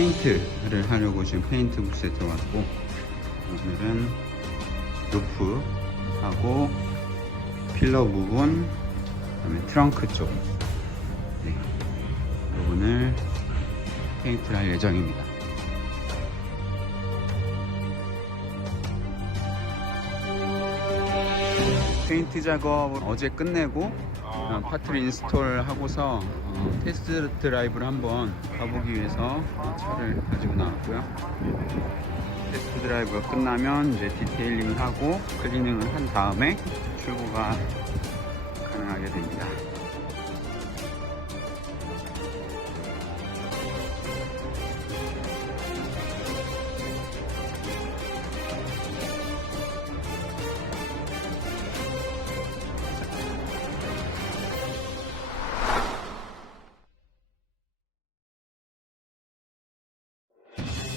페인트를 하려고 지금 페인트 부스에 들어왔고, 오늘은 루프하고 필러 부분, 그다음에 트렁크 쪽, 네, 부분을 페인트를 할 예정입니다. 페인트 작업을 어제 끝내고 파트를 인스톨 하고서 테스트 드라이브를 한번 가보기 위해서 차를 가지고 나왔고요. 테스트 드라이브가 끝나면 이제 디테일링을 하고 클리닝을 한 다음에 출고가 가능하게 됩니다.